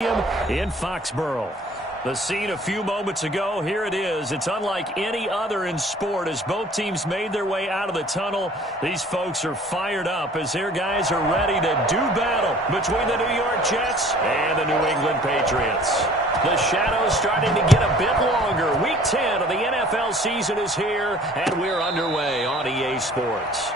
in Foxborough. The scene a few moments ago, here it is. It's unlike any other in sport as both teams made their way out of the tunnel. These folks are fired up as their guys are ready to do battle between the New York Jets and the New England Patriots. The shadow's starting to get a bit longer. Week 10 of the NFL season is here, and we're underway on EA Sports.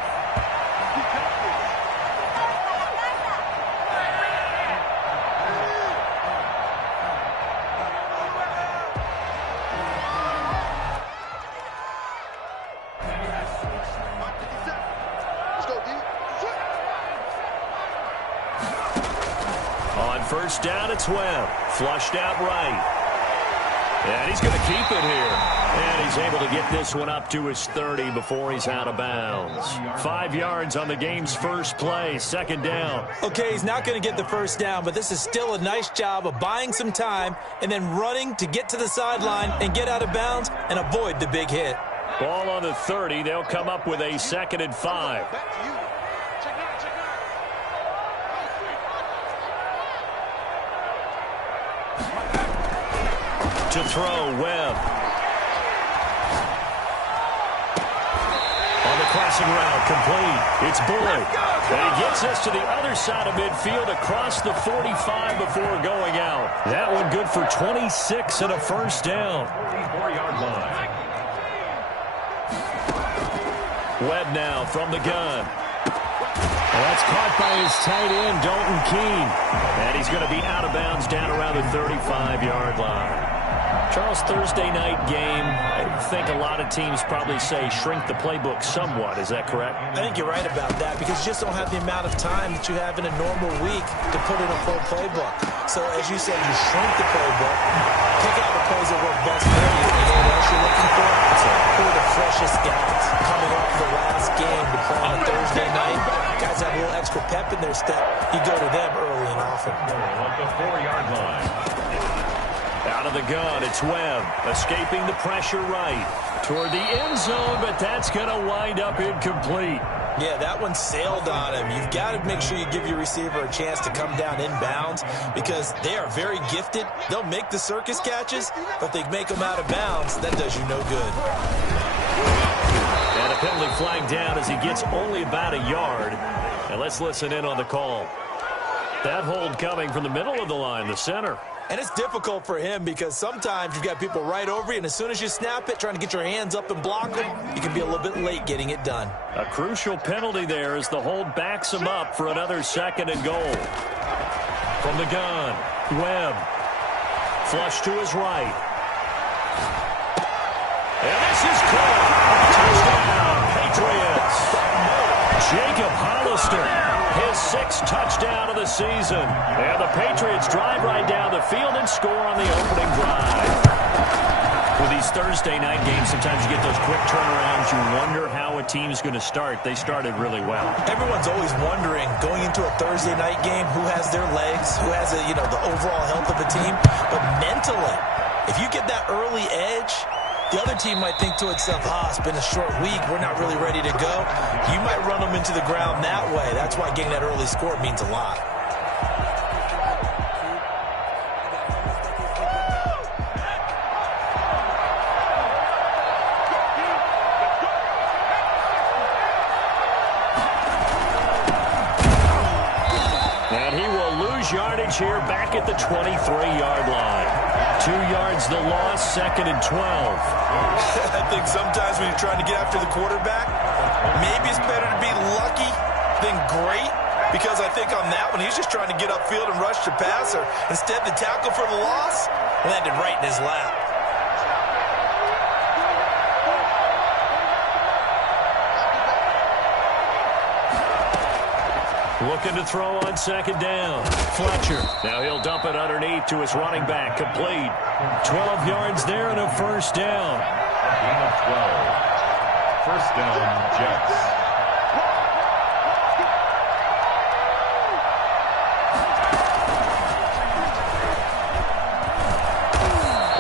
First down, it's Webb. Flushed out right. And he's going to keep it here. And he's able to get this one up to his 30 before he's out of bounds. 5 yards on the game's first play. Second down. Okay, he's not going to get the first down, but this is still a nice job of buying some time and then running to get to the sideline and get out of bounds and avoid the big hit. Ball on the 30. They'll come up with a 2nd and 5. To throw, Webb. On the crossing route, complete. It's Boyd. And he gets us to the other side of midfield across the 45 before going out. That one good for 26 and a first down. 44-yard line. Webb now from the gun. Well, that's caught by his tight end, Dalton Keene. And he's going to be out of bounds down around the 35-yard line. Charles, Thursday night game, I think a lot of teams probably say shrink the playbook somewhat. Is that correct? I think you're right about that because you just don't have the amount of time that you have in a normal week to put in a full playbook. So, as you said, you shrink the playbook, pick out the plays that work best for you. You know what else you're looking for? Who are the freshest guys coming off the last game to play on a Thursday night? Guys have a little extra pep in their step. You go to them early and often. At the 4-yard line. Out of the gun, it's Webb, escaping the pressure right toward the end zone, but that's going to wind up incomplete. Yeah, that one sailed on him. You've got to make sure you give your receiver a chance to come down inbounds because they are very gifted. They'll make the circus catches, but they make them out of bounds. That does you no good. And a penalty flag down as he gets only about a yard. And let's listen in on the call. That hold coming from the middle of the line, the center. And it's difficult for him because sometimes you've got people right over you, and as soon as you snap it, trying to get your hands up and block them, you can be a little bit late getting it done. A crucial penalty there as the hold backs him up for another 2nd and goal. From the gun, Webb. Flush to his right. And this is caught. Touchdown, Patriots. Jacob Hollister. His 6th touchdown of the season. And the Patriots drive right down the field and score on the opening drive. With these Thursday night games, sometimes you get those quick turnarounds. You wonder how a team's going to start. They started really well. Everyone's always wondering, going into a Thursday night game, who has their legs, who has the overall health of the team. But mentally, if you get that early edge, the other team might think to itself, it's been a short week. We're not really ready to go. You might run them into the ground that way. That's why getting that early score means a lot. And he will lose yardage here back at the 23-yard line. 2 yards the loss, 2nd and 12. I think sometimes when you're trying to get after the quarterback, maybe it's better to be lucky than great, because I think on that one, he's just trying to get upfield and rush the passer. Instead, the tackle for the loss landed right in his lap. Looking to throw on 2nd down. Fletcher. Now he'll dump it underneath to his running back. Complete. 12 yards there and a first down. Gain of 12. First down, Jets.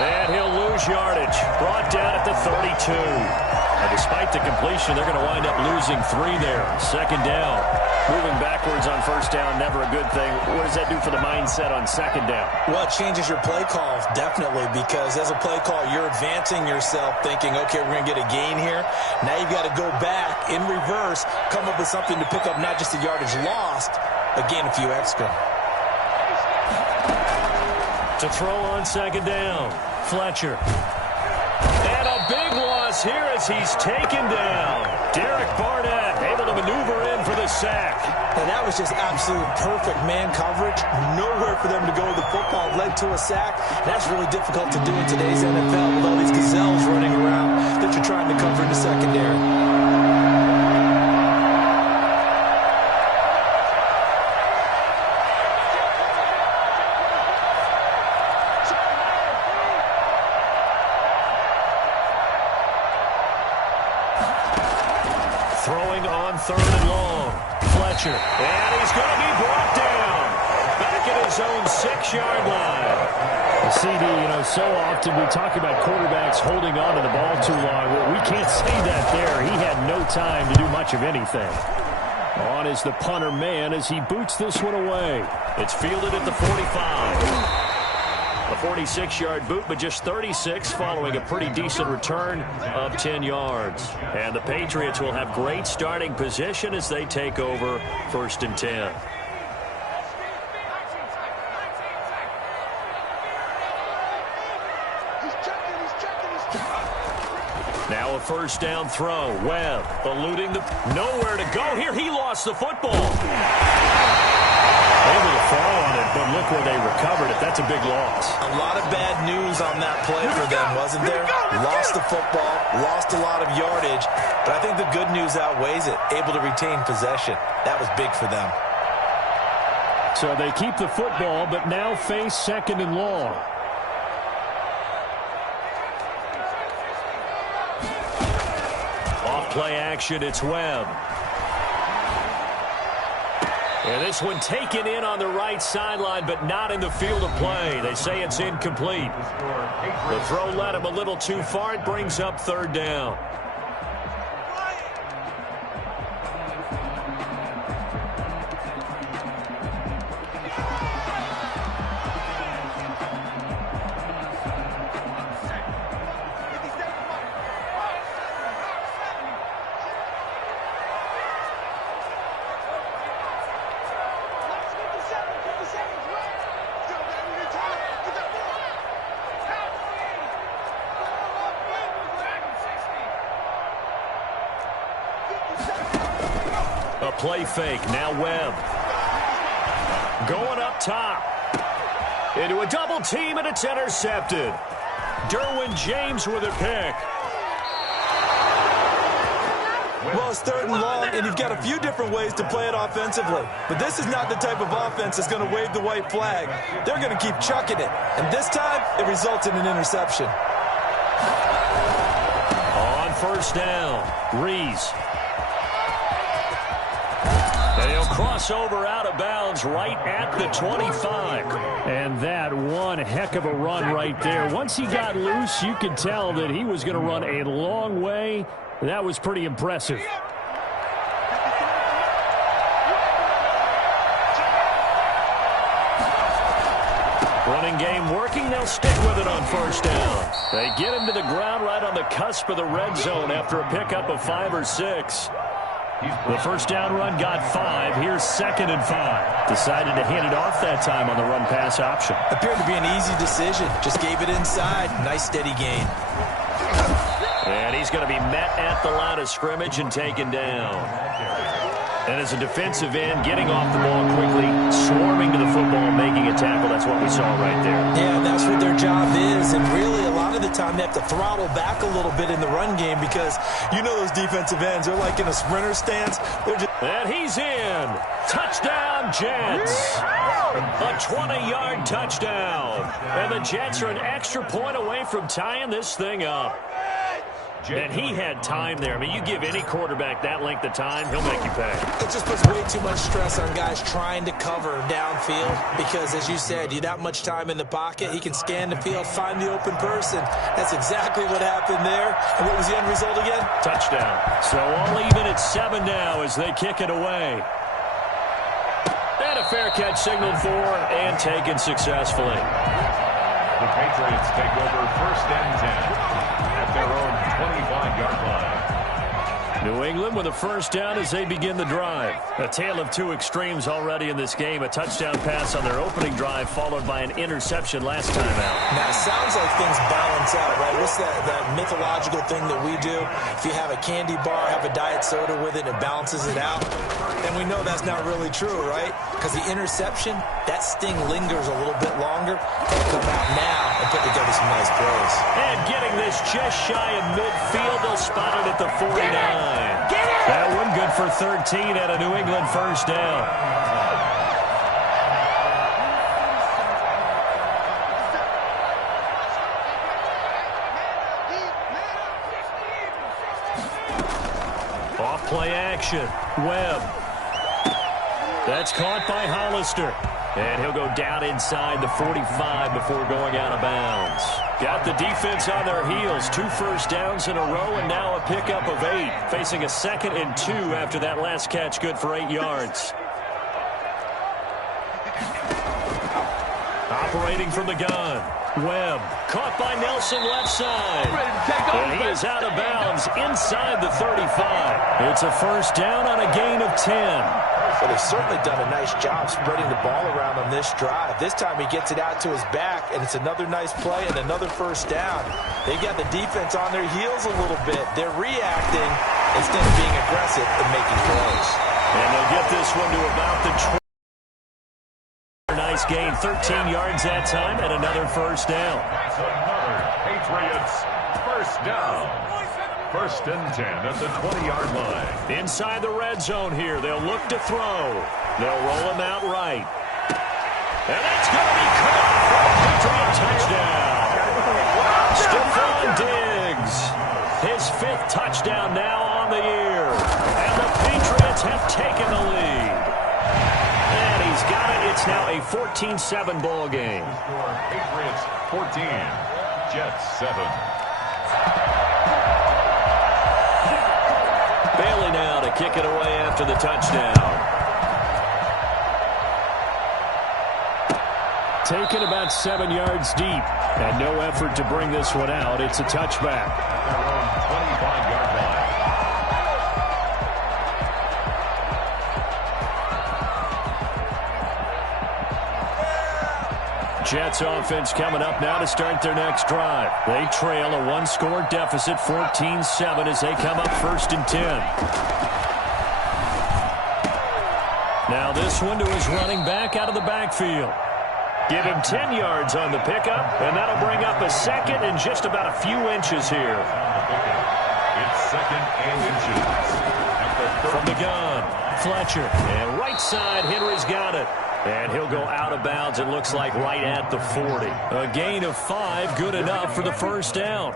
And he'll lose yardage. Brought down at the 32. And despite the completion, they're going to wind up losing 3 there. 2nd down. Moving backwards on first down, never a good thing. What does that do for the mindset on second down? Well, it changes your play call, definitely, because as a play call, you're advancing yourself thinking, okay, we're going to get a gain here. Now you've got to go back in reverse, come up with something to pick up not just the yardage lost, but gain a few extra. To throw on second down, Fletcher. And a big loss here as he's taken down. Derek Barnett able to maneuver in for the sack. And that was just absolute perfect man coverage. Nowhere for them to go with the football. Led to a sack. That's really difficult to do in today's NFL with all these gazelles running around that you're trying to cover in the secondary. Throwing on third and long. Fletcher. And he's going to be brought down. Back at his own 6-yard line. CD, so often we talk about quarterbacks holding on to the ball too long. Well, we can't say that there. He had no time to do much of anything. On is the punter man as he boots this one away. It's fielded at the 45. A 46-yard boot, but just 36 following a pretty decent return of 10 yards. And the Patriots will have great starting position as they take over 1st and 10. Now a first down throw. Webb eluding the... Nowhere to go here. He lost the football. Able to fall on it, but look where they recovered it. That's a big loss. A lot of bad news on that play for them, wasn't there? Lost the football, lost a lot of yardage, but I think the good news outweighs it. Able to retain possession. That was big for them. So they keep the football, but now face 2nd and long. Off play action, it's Webb. And this one taken in on the right sideline, but not in the field of play. They say it's incomplete. The throw led him a little too far. It brings up 3rd down. A play fake. Now Webb. Going up top. Into a double team, and it's intercepted. Derwin James with a pick. Well, it's 3rd and long, and you've got a few different ways to play it offensively. But this is not the type of offense that's going to wave the white flag. They're going to keep chucking it. And this time, it results in an interception. On first down, Rees. And he'll cross over out of bounds right at the 25. And that one heck of a run right there. Once he got loose, you could tell that he was going to run a long way. That was pretty impressive. Running game working. They'll stick with it on first down. They get him to the ground right on the cusp of the red zone after a pickup of 5 or 6. The first down run got 5. Here's 2nd and 5. Decided to hand it off that time on the run-pass option. Appeared to be an easy decision. Just gave it inside. Nice steady gain. And he's going to be met at the line of scrimmage and taken down. And as a defensive end, getting off the ball quickly, swarming to the football, making a tackle. That's what we saw right there. Yeah, that's what their job is. And really, a lot of the time, they have to throttle back a little bit in the run game because you know those defensive ends, they're like in a sprinter stance. And he's in. Touchdown, Jets. A 20-yard touchdown. And the Jets are an extra point away from tying this thing up. And he had time there. I mean, you give any quarterback that length of time, he'll make you pay. It just puts way too much stress on guys trying to cover downfield because, as you said, you that much time in the pocket, he can scan the field, find the open person. That's exactly what happened there. And what was the end result again? Touchdown. So all even at 7 now as they kick it away. fair catch signaled for and taken successfully. The Patriots take over 1st and 10 at their own 25-yard line. New England with a first down as they begin the drive. A tale of two extremes already in this game. A touchdown pass on their opening drive followed by an interception last time out. Now, it sounds like things balance out, right? What's that mythological thing that we do? If you have a candy bar, have a diet soda with it, it balances it out. And we know that's not really true, right? Because the interception, that sting lingers a little bit longer. Can come out now and put together some nice plays. And getting this just shy of midfield, they'll spot it at the 49. That one good for 13 at a New England first down. Off play action. Webb. That's caught by Hollister. And he'll go down inside the 45 before going out of bounds. Got the defense on their heels. 2 first downs in a row and now a pickup of 8. Facing a 2nd and 2 after that last catch, good for 8 yards. Operating from the gun. Webb caught by Nelson left side. And he is out of bounds inside the 35. It's a first down on a gain of 10. Well, they've certainly done a nice job spreading the ball around on this drive. This time he gets it out to his back, and it's another nice play and another first down. They've got the defense on their heels a little bit. They're reacting instead of being aggressive and making plays. And they'll get this one to about the 20. Nice gain, 13 yards that time, and another first down. That's another Patriots first down. 1st and 10 at the 20-yard line. Inside the red zone here. They'll look to throw. They'll roll him out right. And that's going to be caught for a Patriot touchdown. Stephon Diggs. His 5th touchdown now on the year. And the Patriots have taken the lead. And he's got it. It's now a 14-7 ball game. Patriots 14, Jets 7. Bailey now to kick it away after the touchdown. Taken about 7 yards deep. And no effort to bring this one out. It's a touchback. Their own 25-yard line. Jets offense coming up now to start their next drive. They trail a 1-score deficit, 14-7, as they come up 1st and 10. Now this one to his running back out of the backfield. Give him 10 yards on the pickup, and that'll bring up a 2nd and just about a few inches here. It's 2nd and inches. From the gun, Fletcher. And right side, Henry's got it. And he'll go out of bounds, it looks like, right at the 40. A gain of 5, good enough for the first down.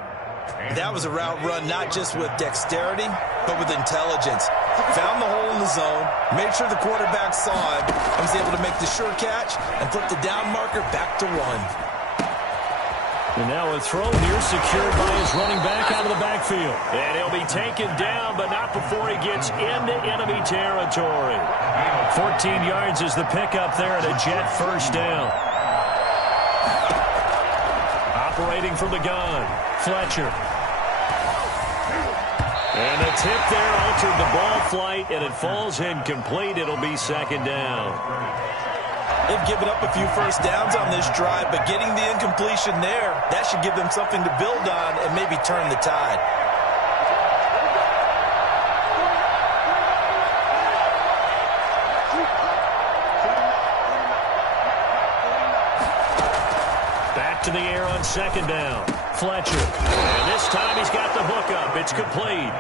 That was a route run not just with dexterity, but with intelligence. Found the hole in the zone, made sure the quarterback saw him, and was able to make the sure catch and put the down marker back to 1. And now a throw here secured by his running back out of the backfield. And he'll be taken down, but not before he gets into enemy territory. 14 yards is the pickup there at a Jet first down. Operating from the gun, Fletcher. And the tip there altered the ball flight, and it falls incomplete. It'll be 2nd down. They've given up a few first downs on this drive, but getting the incompletion there, that should give them something to build on and maybe turn the tide. Back to the air on 2nd down. Fletcher. And this time he's got the hook up. It's complete.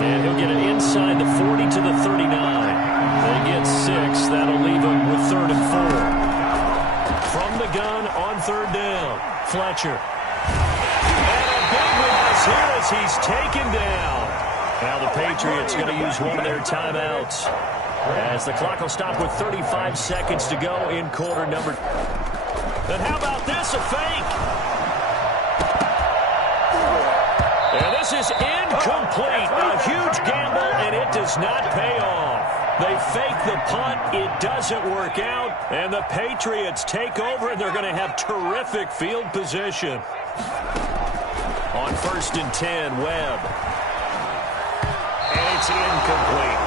And he'll get it inside the 40 to the 39. They get 6. That'll leave him with 3rd and 4. From the gun on 3rd down. Fletcher. And a big loss here as he's taken down. Now the Patriots going to use one of their timeouts as the clock will stop with 35 seconds to go in quarter number. And how about this? A fake. And this is incomplete. A huge gamble, and it does not pay off. They fake the punt. It doesn't work out. And the Patriots take over, and they're going to have terrific field position. On 1st and 10, Webb. And it's incomplete.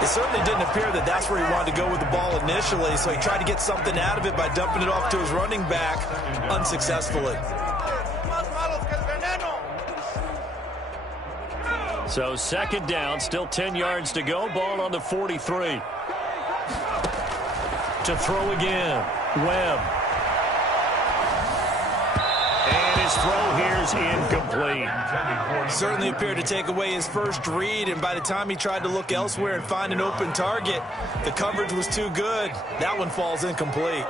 It certainly didn't appear that that's where he wanted to go with the ball initially, so he tried to get something out of it by dumping it off to his running back unsuccessfully. So 2nd down, still 10 yards to go. Ball on the 43. To throw again, Webb. And his throw here's incomplete. Certainly appeared to take away his first read, and by the time he tried to look elsewhere and find an open target, the coverage was too good. That one falls incomplete.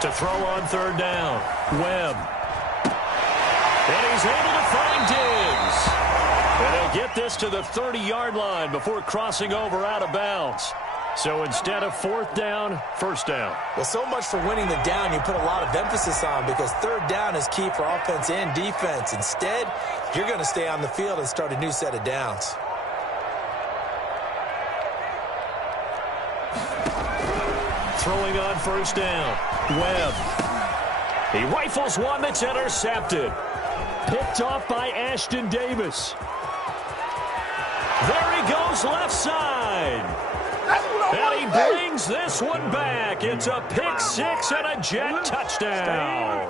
To throw on 3rd down, Webb. And he's able to find Diggs. And he'll get this to the 30-yard line before crossing over out of bounds. So instead of 4th down, 1st down. Well, so much for winning the down you put a lot of emphasis on, because 3rd down is key for offense and defense. Instead, you're going to stay on the field and start a new set of downs. Throwing on 1st down, Webb. He rifles one that's intercepted. Picked off by Ashton Davis. There he goes, left side. And he brings this one back. It's a pick 6 and a Jet touchdown.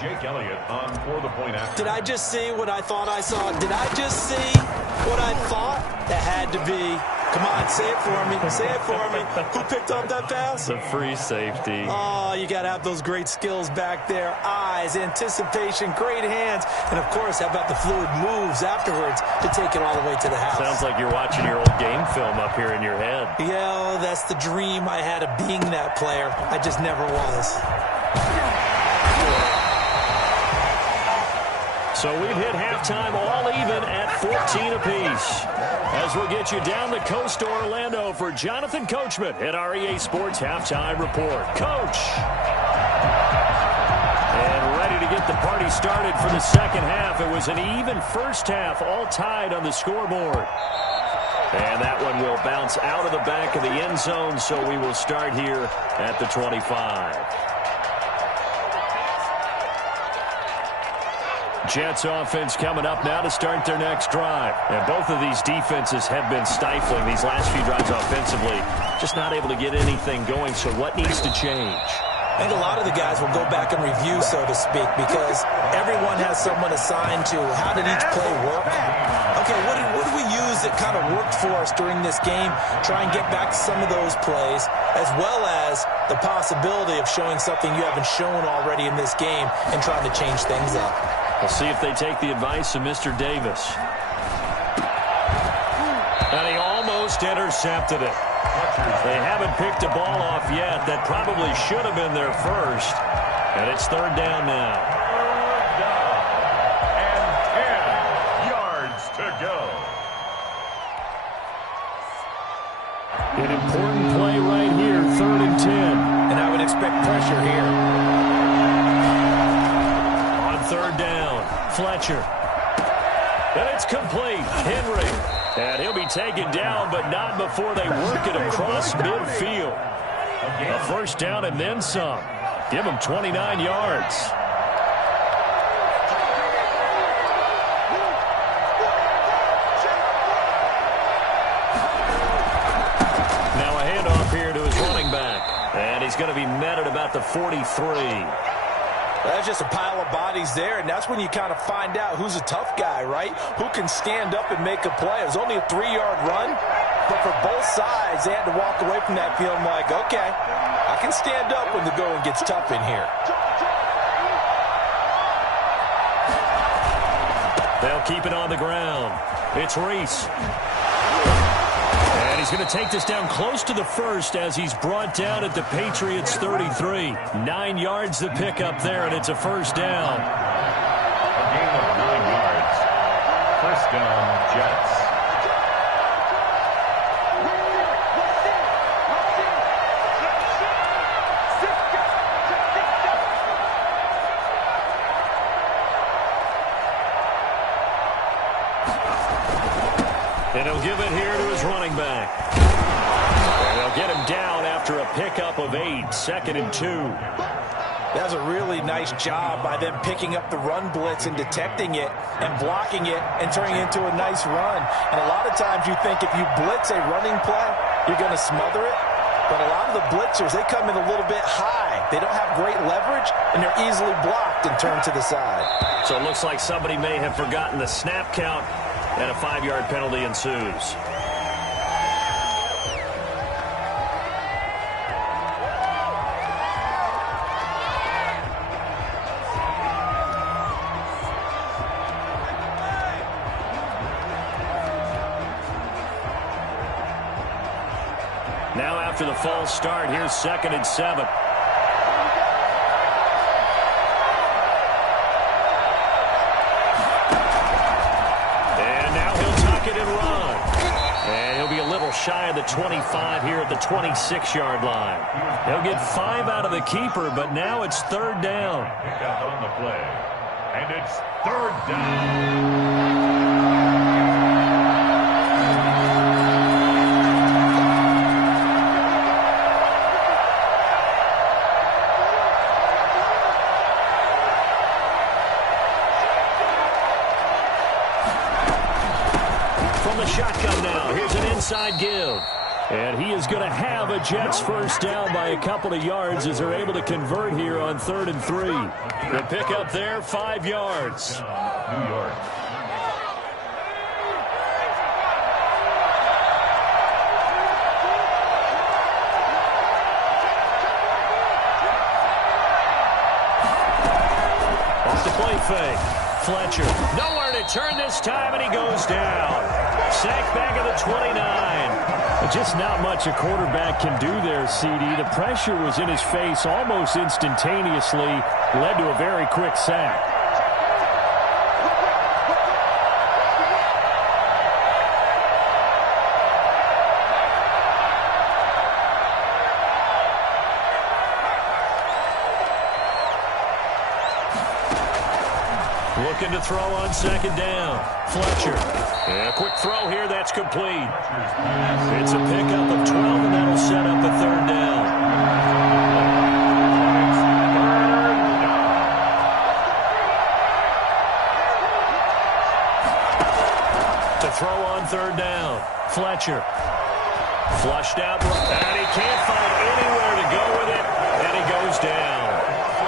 Jake Elliott on for the point after. Did I just see what I thought I saw? Did I just see what I thought? That had to be. Come on, say it for me. Say it for me. Who picked up that pass? The free safety. Oh, you got to have those great skills back there. Eyes, anticipation, great hands. And, of course, how about the fluid moves afterwards to take it all the way to the house? Sounds like you're watching your old game film up here in your head. Yeah, that's the dream I had of being that player. I just never was. So we've hit halftime all even at 14 apiece. As we'll get you down the coast to Orlando for Jonathan Coachman at REA Sports Halftime Report. Coach! And ready to get the party started for the 2nd half. It was an even first half, all tied on the scoreboard. And that one will bounce out of the back of the end zone, so we will start here at the 25. Jets offense coming up now to start their next drive. And both of these defenses have been stifling these last few drives offensively. Just not able to get anything going, so what needs to change? I think a lot of the guys will go back and review, so to speak, because everyone has someone assigned to how did each play work. Okay, what did we use that kind of worked for us during this game? Try and get back to some of those plays, as well as the possibility of showing something you haven't shown already in this game and trying to change things up. We'll see if they take the advice of Mr. Davis. And he almost intercepted it. They haven't picked a ball off yet. That probably should have been their first. And it's 3rd down now. 3rd down. And 10 yards to go. An important play right here, 3rd and 10. And I would expect pressure here. 3rd down, Fletcher. And it's complete. Henry. And he'll be taken down, but not before they work it across midfield. A 1st down and then some. Give him 29 yards. Now a handoff here to his running back. And he's going to be met at about the 43. That's just a pile of bodies there, and that's when you kind of find out who's a tough guy, right? Who can stand up and make a play. It was only a 3-yard run, but for both sides, they had to walk away from that feeling like, okay, I can stand up when the going gets tough in here. They'll keep it on the ground. It's Reese. And he's going to take this down close to the 1st as he's brought down at the Patriots' 33. 9 yards to pick up there, and it's a 1st down. A gain of 9 yards. 1st down, Jets. And he'll give it here to his running back. And they'll get him down after a pickup of 8, 2nd and 2. That was a really nice job by them picking up the run blitz and detecting it and blocking it and turning it into a nice run. And a lot of times you think if you blitz a running play, you're going to smother it. But a lot of the blitzers, they come in a little bit high. They don't have great leverage, and they're easily blocked and turned to the side. So it looks like somebody may have forgotten the snap count, and a 5-yard penalty ensues. Now after the false start, here's 2nd and 7. And now he'll tuck it and run. And he'll be a little shy of the 25 here at the 26-yard line. He'll get 5 out of the keeper, but now it's 3rd down. Pick up on the play. And it's 3rd down. Shotgun now. Here's an inside give. And he is going to have a Jets first down by a couple of yards as they're able to convert here on 3rd and 3. The pickup there, 5 yards. New York. Off the play fake. Fletcher, nowhere to turn this time, and he goes down. Sacked back at the 29. Just not much a quarterback can do there, CD. The pressure was in his face almost instantaneously, led to a very quick sack. Looking to throw on 2nd down. Fletcher. And a quick throw here. That's complete. It's a pickup of 12, and that'll set up a 3rd down. To throw on 3rd down. Fletcher. Flushed out. And he can't find anywhere to go with it. And he goes down.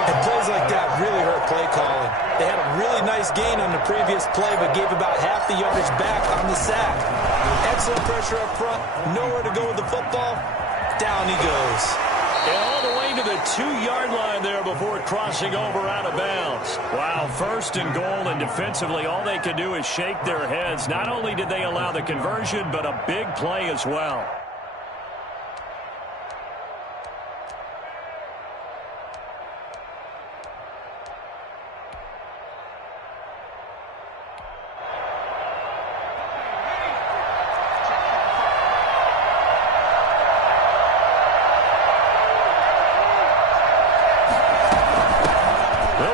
And plays like that really hurt play calling. They had a really nice gain on the previous play, but gave about half the yardage back on the sack. Excellent pressure up front. Nowhere to go with the football. Down he goes. And all the way to the 2-yard line there before crossing over out of bounds. Wow, 1st and goal, and defensively all they can do is shake their heads. Not only did they allow the conversion, but a big play as well.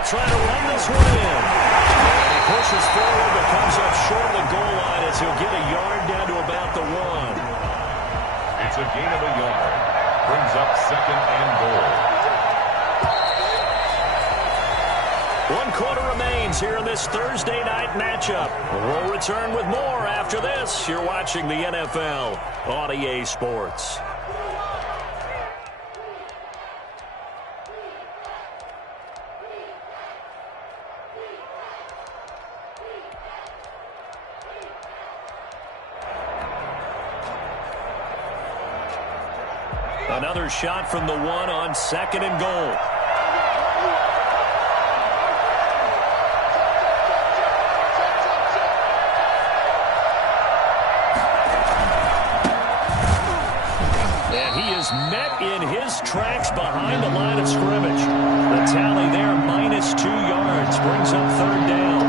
Trying to run this one in. And he pushes forward, but comes up short of the goal line as he'll get a yard down to about the 1. It's a gain of a yard. Brings up 2nd and goal. 1 quarter remains here in this Thursday night matchup. We'll return with more after this. You're watching the NFL on EA Sports. Another shot from the 1 on 2nd and goal. And he is met in his tracks behind the line of scrimmage. The tally there, minus 2 yards, brings up 3rd down.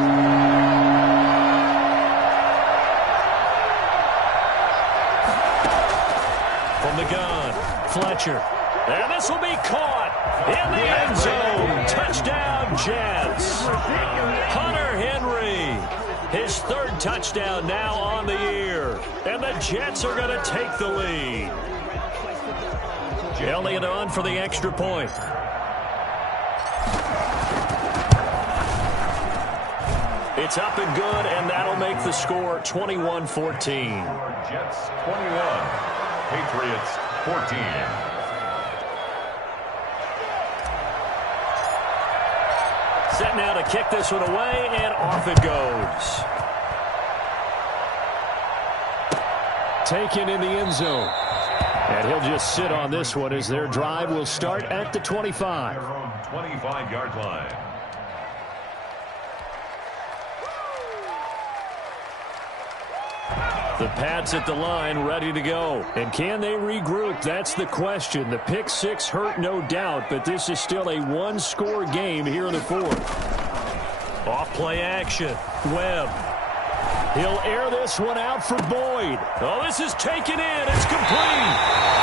From the gun, Fletcher. And this will be caught in the end zone. Touchdown, Jets. Hunter Henry. His 3rd touchdown now on the year. Jets are going to take the lead. Elliott on for the extra point. It's up and good, and that'll make the score 21-14. Jets 21, Patriots 14. Set now to kick this one away, and off it goes. Taken in the end zone. And he'll just sit on this one as their drive will start at the 25. Their own 25-yard line. The Pats at the line, ready to go. And can they regroup? That's the question. The pick six hurt, no doubt, but this is still a one-score game here in the fourth. Off-play action. Webb. He'll air this one out for Boyd. Oh, this is taken in. It's complete.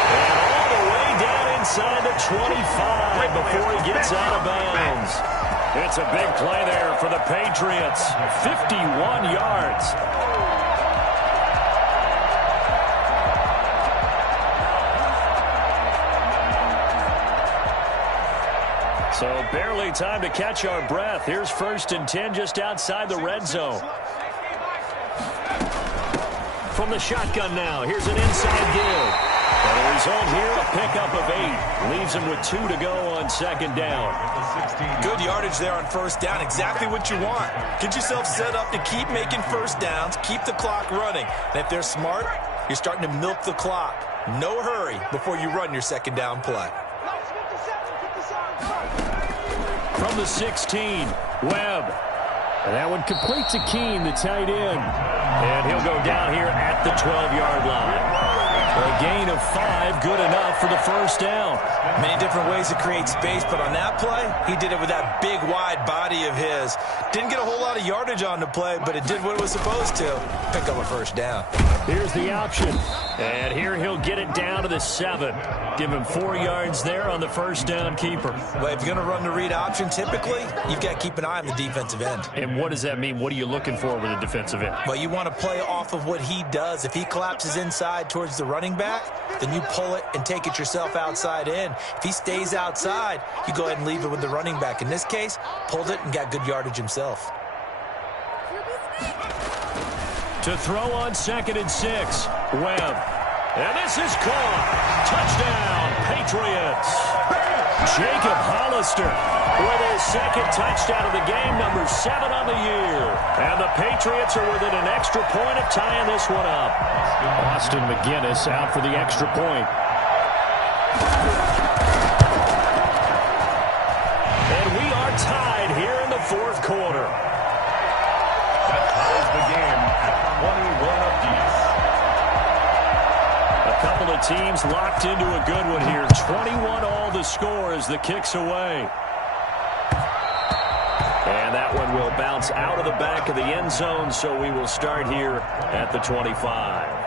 And all the way down inside the 25 before he gets out of bounds. It's a big play there for the Patriots. 51 yards. So barely time to catch our breath. Here's 1st and 10 just outside the red zone. From the shotgun now, here's an inside give. And the result here, a pickup of 8. Leaves him with 2 to go on second down. Good yardage there on first down. Exactly what you want. Get yourself set up to keep making first downs, keep the clock running. And if they're smart, you're starting to milk the clock. No hurry before you run your second down play. From the 16, Webb. And that one complete to Keene, the tight end. And he'll go down here at the 12-yard line. A gain of 5, good enough for the first down. Many different ways to create space, but on that play, he did it with that big, wide body of his. Didn't get a whole lot of yardage on the play, but it did what it was supposed to. Pick up a first down. Here's the option. And here he'll get it down to the 7. Give him 4 yards there on the first down keeper. Well, if you're going to run the read option, typically, you've got to keep an eye on the defensive end. And what does that mean? What are you looking for with a defensive end? Well, you want to play off of what he does. If he collapses inside towards the running back, then you pull it and take it yourself outside in. If he stays outside, you go ahead and leave it with the running back. In this case, pulled it and got good yardage himself. To throw on 2nd and 6, Webb. And this is caught. Touchdown, Patriots. Jacob Hollister with his 2nd touchdown of the game, number 7 on the year. And the Patriots are within an extra point of tying this one up. Austin McGinnis out for the extra point. And we are tied here in the fourth quarter. That ties the game at 21 apiece. A couple of teams locked into a good one here. 21 all the score as the kick's away. And that one will bounce out of the back of the end zone, so we will start here at the 25.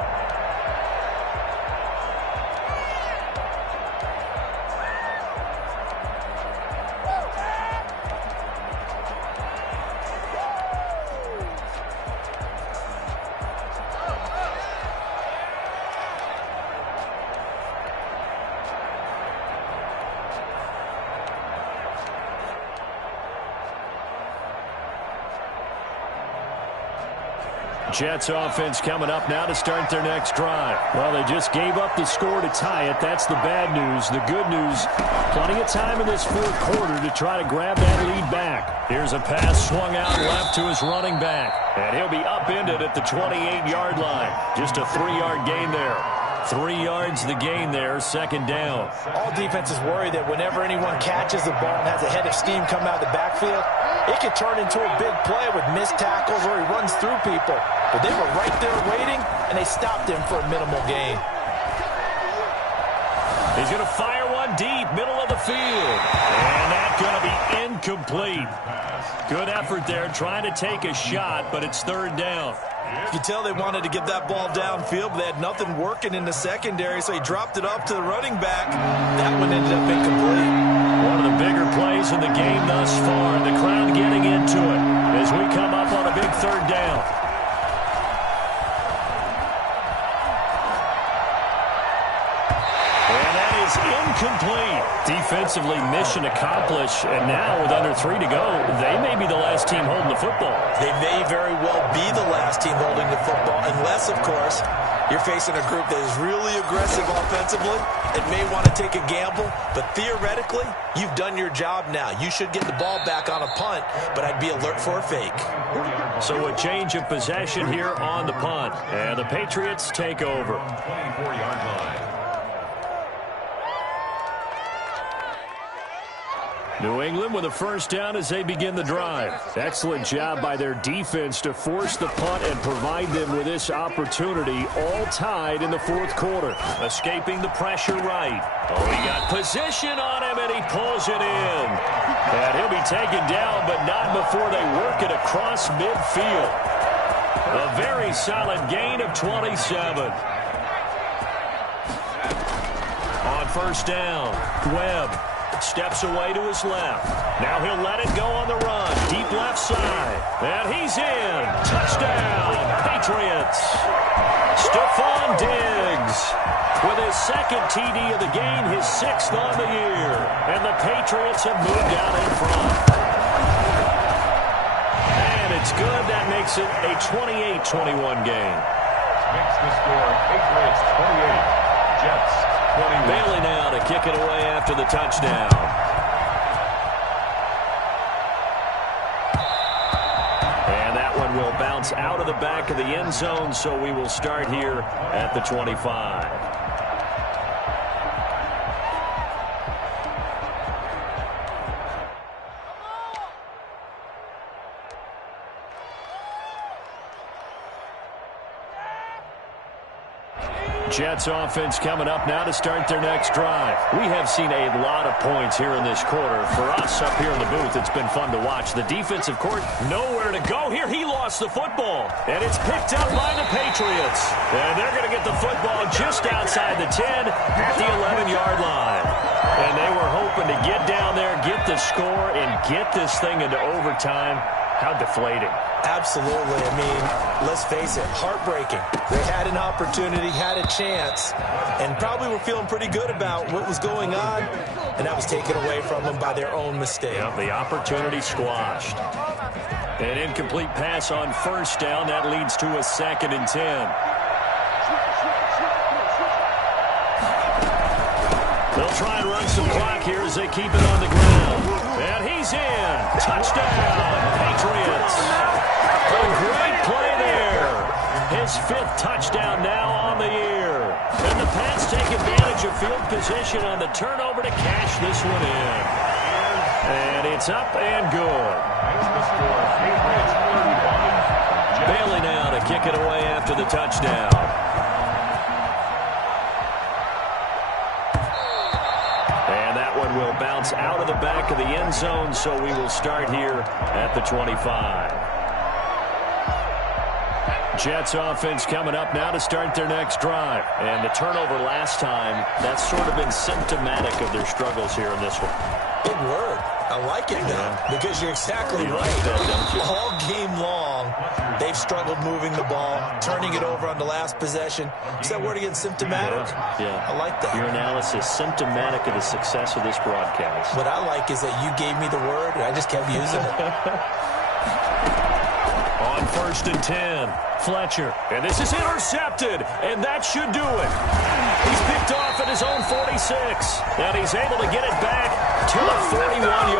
Jets offense coming up now to start their next drive. Well, they just gave up the score to tie it. That's the bad news. The good news, plenty of time in this fourth quarter to try to grab that lead back. Here's a pass swung out left to his running back. And he'll be upended at the 28-yard line. Just a 3-yard gain there. 3 yards the gain there, second down. All defenses worry that whenever anyone catches the ball and has a head of steam come out of the backfield, it could turn into a big play with missed tackles or he runs through people. But they were right there waiting, and they stopped him for a minimal gain. He's going to fire one deep, middle of the field. And that's going to be incomplete. Good effort there, trying to take a shot, but it's third down. You can tell they wanted to get that ball downfield, but they had nothing working in the secondary, so he dropped it off to the running back. That one ended up incomplete. One of the bigger plays in the game thus far, and the crowd getting into it as we come up on a big third down. is incomplete. Defensively, mission accomplished. And now with under 3 to go, they may be the last team holding the football. They may very well be the last team holding the football, unless, of course, you're facing a group that is really aggressive offensively and may want to take a gamble. But theoretically, you've done your job now. You should get the ball back on a punt, but I'd be alert for a fake. So a change of possession here on the punt. And the Patriots take over. 24-yard line. New England with a first down as they begin the drive. Excellent job by their defense to force the punt and provide them with this opportunity, all tied in the fourth quarter. Escaping the pressure right. Oh, he got position on him, and he pulls it in. And he'll be taken down, but not before they work it across midfield. A very solid gain of 27. On first down, Webb steps away to his left. Now he'll let it go on the run. Deep left side. And he's in. Touchdown, Patriots. Stephon Diggs with his second TD of the game, his 6th on the year. And the Patriots have moved out in front. And it's good. That makes it a 28-21 game. Makes the score Patriots 28, Jets 21. Bailey now to kick it away after the touchdown. And that one will bounce out of the back of the end zone, so we will start here at the 25. Jets offense coming up now to start their next drive. We have seen a lot of points here in this quarter. For us up here in the booth, it's been fun to watch. The defensive court, nowhere to go here. He lost the football, and it's picked up by the Patriots. And they're going to get the football just outside the 10 at the 11-yard line. And they were hoping to get down there, get the score, and get this thing into overtime. How deflating. Absolutely. I mean, let's face it, heartbreaking. They had an opportunity, had a chance, and probably were feeling pretty good about what was going on, and that was taken away from them by their own mistake. Yep, the opportunity squashed. An incomplete pass on first down. That leads to a 2nd and 10. They'll try and run some clock here as they keep it on the ground. And he's in. Touchdown, Patriots. A great play there. His 5th touchdown now on the year. And the Pats take advantage of field position on the turnover to cash this one in. And it's up and good. Bailey now to kick it away after the touchdown. And that one will bounce out of the back of the end zone, so we will start here at the 25. Jets offense coming up now to start their next drive. And the turnover last time, that's sort of been symptomatic of their struggles here in this one. Big word. I like it now because you're exactly right. All game long, they've struggled moving the ball, turning it over on the last possession. Is that word again, symptomatic? Yeah. I like that. Your analysis, symptomatic of the success of this broadcast. What I like is that you gave me the word, and I just kept using it. On 1st and 10, Fletcher. And this is intercepted, and that should do it. He's picked off at his own 46, and he's able to get it back to the 41-yard